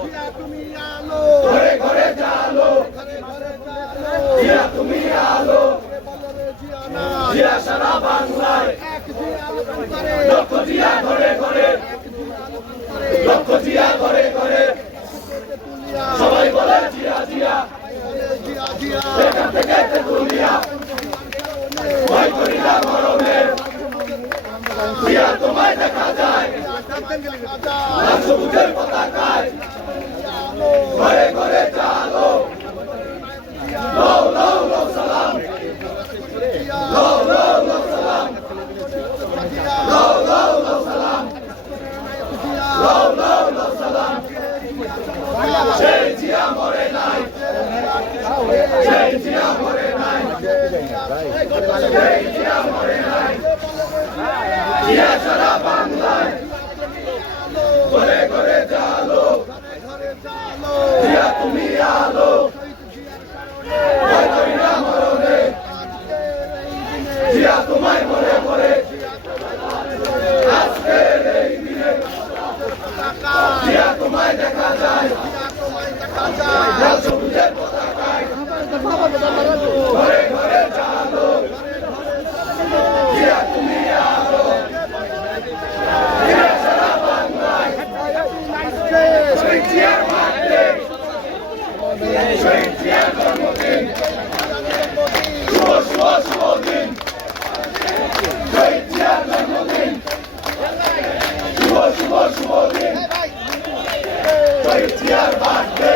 জিয়া তুমি আলো, ঘরে ঘরে জালো, ঘরে ঘরে জালো, জিয়া তুমি আলো, বলো রে জিয়া নাই, জিয়া সারা বাংলায়, এক জিয়া আলোকন করে, লক্ষ জিয়া ঘরে ঘরে, এক জিয়া আলোকন করে, লক্ষ জিয়া ঘরে ঘরে, তুলিয়া, সবাই বলে জিয়া জিয়া, বলে জিয়া জিয়া, এখান থেকে তেতুলিয়া, ভয় করি না গরমের, জিয়া তোমায় দেখা যায়, লাল সবুজের পতাকায়, ঘরে ঘরে জালো, লও লও লও সালাম, লও লও লও সালাম, লও লও লও সালাম, লও লও লও সালাম, সেই জিয়া মরে নাই, সেই জিয়া মরে নাই, সেই জিয়া মরে নাই, জিয়া সারা বাংলায়, ঘরে ঘরে জালো, জিয়া তুমি আলো, ভয় করি না মরণে, জিয়া তোমায় মরে মরে, আজকের এই দিনে, জিয়া তোমায় দেখা যায়, লাল সবুজের পতাকায়, ঘরে ঘরে জালো, জিয়া তুমি আলো, জিয়া সারা বাংলায়, শহীদ জিয়ার মাঠে, শহীদ জিয়ার জন্মদিন, শুভ শুভ শুভ দিন, শহীদ জিয়ার জন্মদিন, শুভ শুভ শুভ দিন, শহীদ জিয়ার বার্থডে,